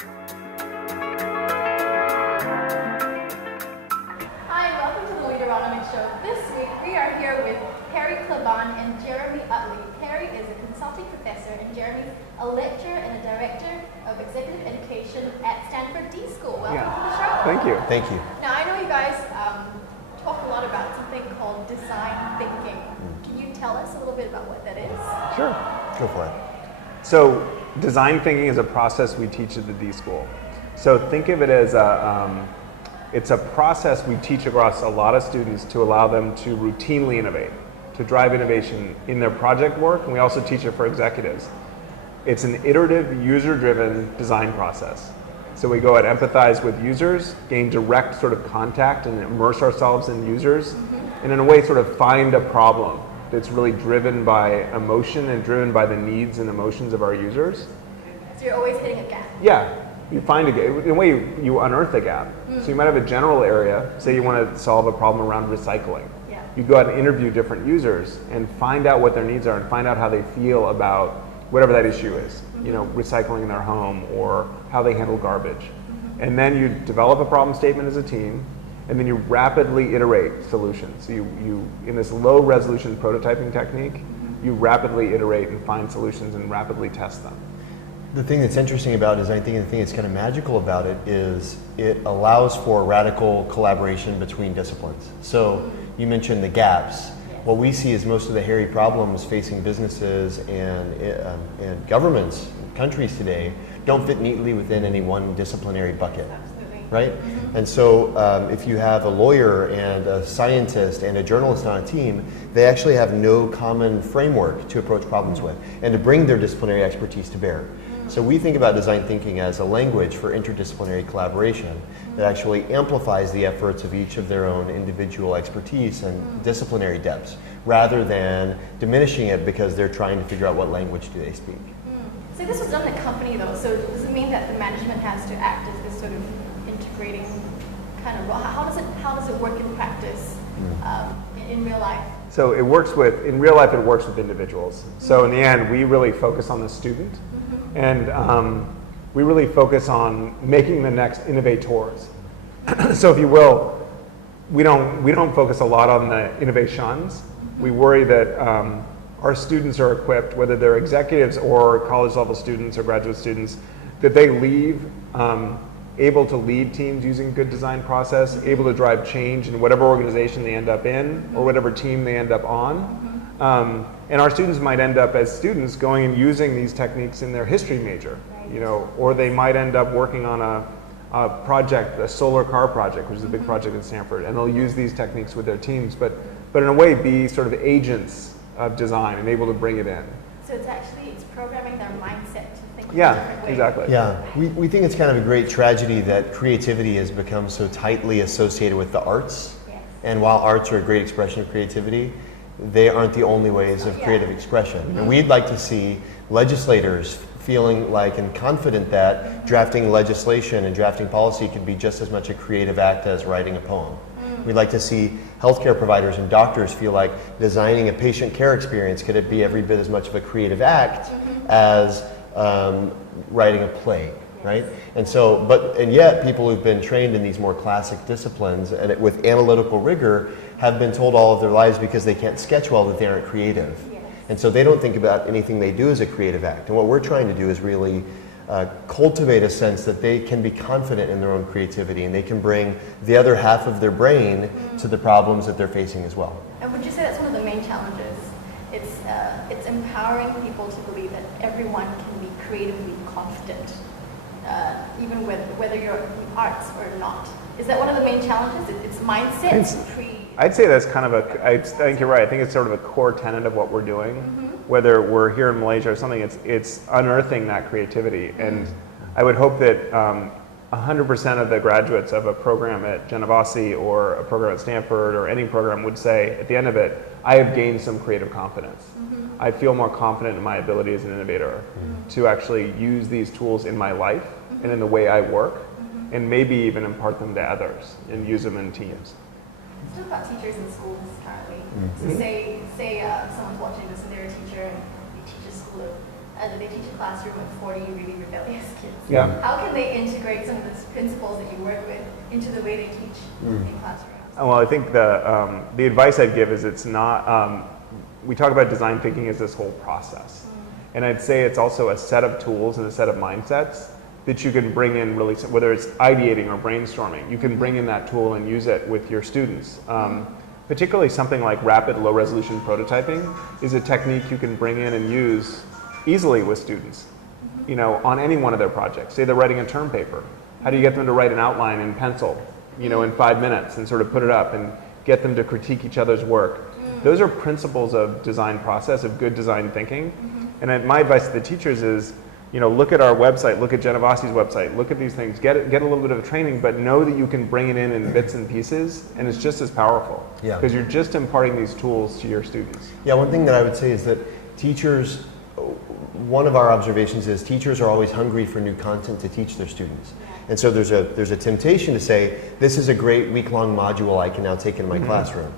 Hi, welcome to the Leaderonomics show. This week we are here with Klebahn and Jeremy Utley. Perry is a consulting professor and Jeremy's a lecturer and a director of executive education at Stanford d.school. Welcome to the show. Thank you. Thank you. Now I know you guys talk a lot about something called design thinking. Can you tell us a little bit about what that is? Sure. Go for it. So design thinking is a process we teach at the D-school. So think of it as it's a process we teach across a lot of students to allow them to routinely innovate, to drive innovation in their project work, and we also teach it for executives. It's an iterative, user-driven design process. So we go and empathize with users, gain direct sort of contact and immerse ourselves in users, and in a way sort of find a problem that's really driven by emotion and driven by the needs and emotions of our users. So you're always hitting a gap. Yeah, you find a gap. In a way, you unearth a gap. So you might have a general area, say you want to solve a problem around recycling. Yeah. You go out and interview different users and find out what their needs are and find out how they feel about whatever that issue is. You know, recycling in their home or how they handle garbage. And then you develop a problem statement as a team, and then you rapidly iterate solutions. So you in this low resolution prototyping technique, you rapidly iterate and find solutions and rapidly test them. The thing that's interesting about design thinking, the thing that's kind of magical about it is it allows for radical collaboration between disciplines. So you mentioned the gaps. What we see is most of the hairy problems facing businesses and governments, countries today, don't fit neatly within any one disciplinary bucket. Absolutely. Right? And so if you have a lawyer and a scientist and a journalist on a team, they actually have no common framework to approach problems with and to bring their disciplinary expertise to bear. So we think about design thinking as a language for interdisciplinary collaboration that actually amplifies the efforts of each of their own individual expertise and disciplinary depths, rather than diminishing it because they're trying to figure out what language do they speak. So this was done in a company though, so does it mean that the management has to act as this sort of integrating kind of role? How does it work in practice in real life? So it works in real life it works with individuals. So in the end, we really focus on the student. And we really focus on making the next innovators. So if you will, we don't focus a lot on the innovations. We worry that our students are equipped, whether they're executives or college level students or graduate students, that they leave able to lead teams using good design process, able to drive change in whatever organization they end up in or whatever team they end up on. And our students might end up as students going and using these techniques in their history major, you know, or they might end up working on a project, a solar car project, which is a big project in Stanford, and they'll use these techniques with their teams, but in a way be sort of agents of design and able to bring it in. So it's programming their mindset to think in a Yeah, different way. exactly. Yeah, we think it's kind of a great tragedy that creativity has become so tightly associated with the arts. Yes. And while arts are a great expression of creativity, they aren't the only ways of creative expression. And we'd like to see legislators feeling like and confident that drafting legislation and drafting policy could be just as much a creative act as writing a poem. We'd like to see healthcare providers and doctors feel like designing a patient care experience could it be every bit as much of a creative act as writing a play, right? And yet people who've been trained in these more classic disciplines and with analytical rigor have been told all of their lives because they can't sketch well that they aren't creative. Yes. And so they don't think about anything they do as a creative act. And what we're trying to do is really cultivate a sense that they can be confident in their own creativity and they can bring the other half of their brain to the problems that they're facing as well. And would you say that's one of the main challenges? It's empowering people to believe that everyone can be creatively confident, even whether you're in arts or not. Is that one of the main challenges? It's mindset. I'd say that's kind of I think you're right. I think it's sort of a core tenet of what we're doing. Whether we're here in Malaysia or something, it's unearthing that creativity. And I would hope that 100% of the graduates of a program at Genovasi or a program at Stanford or any program would say at the end of it, I have gained some creative confidence. I feel more confident in my ability as an innovator to actually use these tools in my life and in the way I work, and maybe even impart them to others and use them in teams. Let's talk about teachers in schools currently. So say someone's watching this and they're a teacher and they teach a classroom with 40 really rebellious kids. Yeah. How can they integrate some of the principles that you work with into the way they teach in classrooms? Well, I think the advice I'd give is it's not, we talk about design thinking as this whole process. And I'd say it's also a set of tools and a set of mindsets that you can bring in really, whether it's ideating or brainstorming, you can bring in that tool and use it with your students. Particularly something like rapid low resolution prototyping is a technique you can bring in and use easily with students, you know, on any one of their projects. Say they're writing a term paper. How do you get them to write an outline in pencil, you know, in 5 minutes and sort of put it up and get them to critique each other's work? Those are principles of design process, of good design thinking. And my advice to the teachers is, you know, look at our website, look at Genovasi's website, look at these things, get a little bit of training, but know that you can bring it in bits and pieces, and it's just as powerful. Yeah. Because you're just imparting these tools to your students. Yeah, one thing that I would say is that teachers, one of our observations is teachers are always hungry for new content to teach their students. And so there's a temptation to say, this is a great week-long module I can now take in my classroom.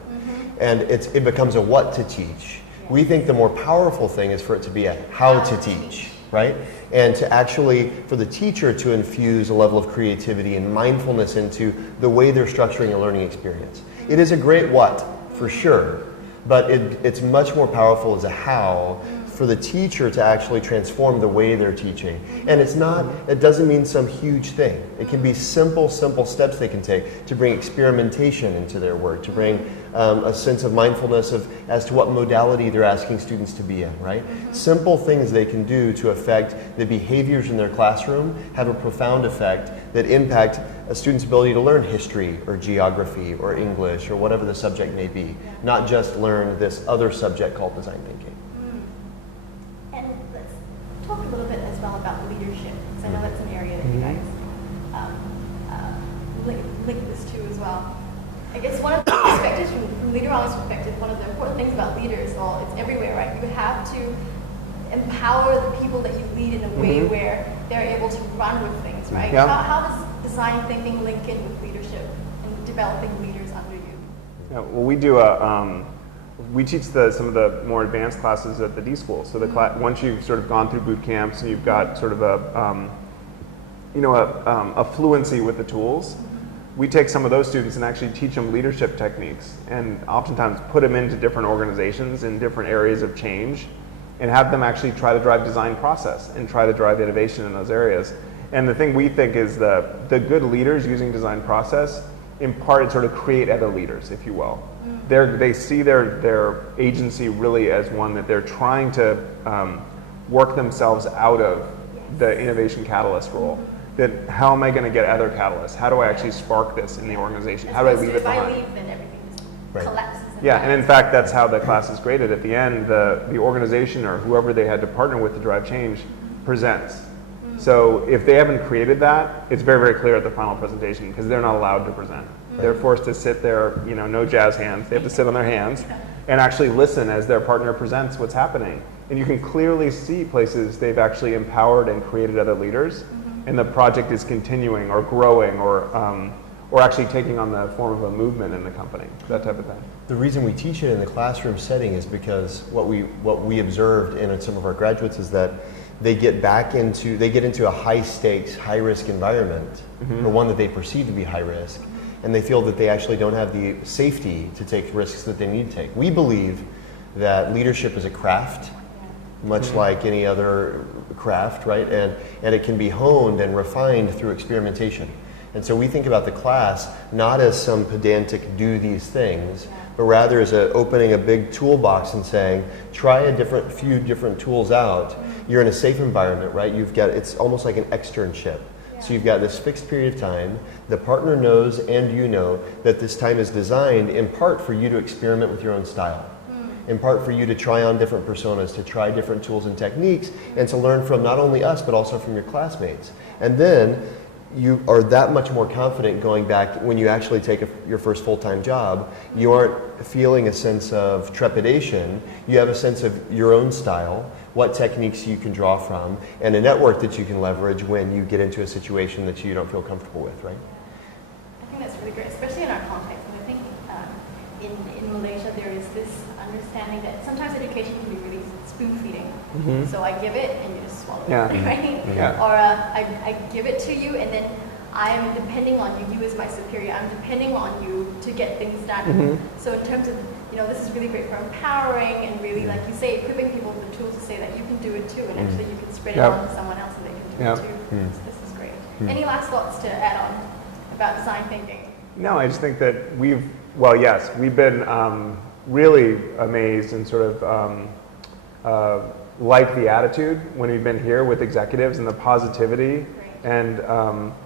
And it becomes a what to teach. We think the more powerful thing is for it to be a how to teach, right? And to actually, for the teacher to infuse a level of creativity and mindfulness into the way they're structuring a learning experience. It is a great what, for sure, but it's much more powerful as a how for the teacher to actually transform the way they're teaching. And it doesn't mean some huge thing. It can be simple steps they can take to bring experimentation into their work, to bring a sense of mindfulness as to what modality they're asking students to be in, right? Simple things they can do to affect the behaviors in their classroom have a profound effect that impact a student's ability to learn history or geography or English or whatever the subject may be, not just learn this other subject called design thinking. And let's talk a little bit as well about leadership, because I know that's an area that you guys link this to as well. I guess one of the perspectives from Leaderonomics' perspective, one of the important things about leaders, well, it's everywhere, right? You have to empower the people that you lead in a way where they're able to run with things, right? Yeah. How does design thinking link in with leadership and developing leaders under you? Yeah, well, we teach some of the more advanced classes at the D.school. So once you've sort of gone through boot camps and you've got sort of a fluency with the tools, we take some of those students and actually teach them leadership techniques and oftentimes put them into different organizations in different areas of change and have them actually try to drive design process and try to drive innovation in those areas. And the thing we think is the good leaders using design process in part sort of create other leaders, if you will. They see their agency really as one that they're trying to work themselves out of the innovation catalyst role. That how am I going to get other catalysts? How do I actually spark this in the organization? How do I leave it behind? If I leave, then everything just collapses. Yeah, and in fact, that's how the class is graded. At the end, the organization or whoever they had to partner with to drive change presents. So if they haven't created that, it's very, very clear at the final presentation because they're not allowed to present. They're forced to sit there, you know, no jazz hands. They have to sit on their hands and actually listen as their partner presents what's happening. And you can clearly see places they've actually empowered and created other leaders, and the project is continuing or growing or actually taking on the form of a movement in the company, that type of thing. The reason we teach it in the classroom setting is because what we observed in some of our graduates is that they get into a high stakes, high risk environment, or one that they perceive to be high risk, and they feel that they actually don't have the safety to take risks that they need to take. We believe that leadership is a craft, much like any other craft, right? And it can be honed and refined through experimentation. And so we think about the class not as some pedantic do these things, but rather as opening a big toolbox and saying, try a few different tools out. You're in a safe environment, right? It's almost like an externship. So you've got this fixed period of time. The partner knows and you know that this time is designed in part for you to experiment with your own style. In part for you to try on different personas, to try different tools and techniques, and to learn from not only us, but also from your classmates. And then you are that much more confident going back when you actually take your first full-time job. You aren't feeling a sense of trepidation. You have a sense of your own style, what techniques you can draw from, and a network that you can leverage when you get into a situation that you don't feel comfortable with, right? I think that's really great, especially in our context. And I think in Malaysia there is this understanding that sometimes education can be really spoon feeding. Mhm. So I give it and you just swallow Yeah. it, right? Yeah. Or I give it to you and then I am depending on you. You as my superior. I'm depending on you to get things done. Mhm. So in terms of, this is really great for empowering and really, like you say, equipping people with the tools to say that you can do it too, and actually you can spread it Yep. on to someone else and they can do Yep. it too. So this is great. Any last thoughts to add on about design thinking? No, I just think that we've been really amazed and sort of like the attitude when we've been here with executives and the positivity and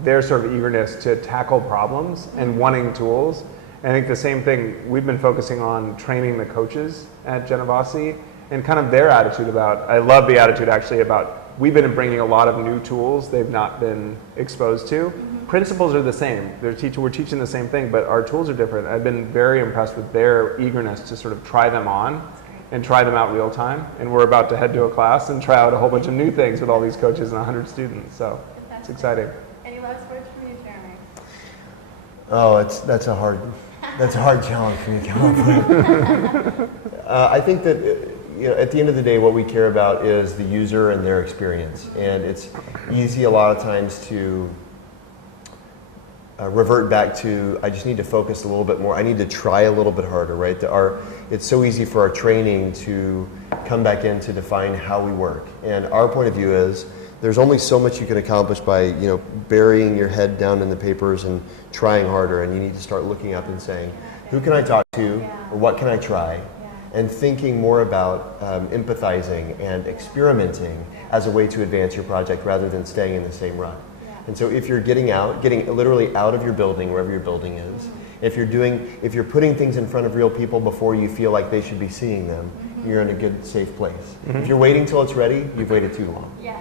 their sort of eagerness to tackle problems and wanting tools. And I think the same thing, we've been focusing on training the coaches at Genovasi and kind of their attitude about, I love the attitude actually about, we've been bringing a lot of new tools they've not been exposed to. Principles are the same. We're teaching the same thing, but our tools are different. I've been very impressed with their eagerness to sort of try them on and try them out real time. And we're about to head to a class and try out a whole bunch of new things with all these coaches and 100 students. So it's exciting. Any last words from you, Jeremy? Oh, that's a hard challenge for me to come up with. I think that at the end of the day, what we care about is the user and their experience, and it's easy a lot of times to revert back to, I just need to focus a little bit more. I need to try a little bit harder, right? It's so easy for our training to come back in to define how we work, and our point of view is there's only so much you can accomplish by burying your head down in the papers and trying harder, and you need to start looking up and saying, who can I talk to, or what can I try, and thinking more about empathizing and experimenting as a way to advance your project rather than staying in the same rut. And so if you're getting literally out of your building, wherever your building is, if you're putting things in front of real people before you feel like they should be seeing them, you're in a good, safe place. If you're waiting till it's ready, you've waited too long. Yeah,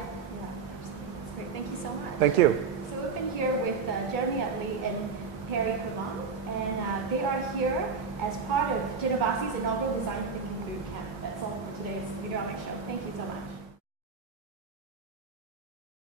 absolutely. That's great. Thank you so much. Thank you. So we've been here with Jeremy Utley and Klebahn, and they are here as part of Genovasi's inaugural Design Thinking Bootcamp. That's all for today's Leaderonomics show. Thank you so much.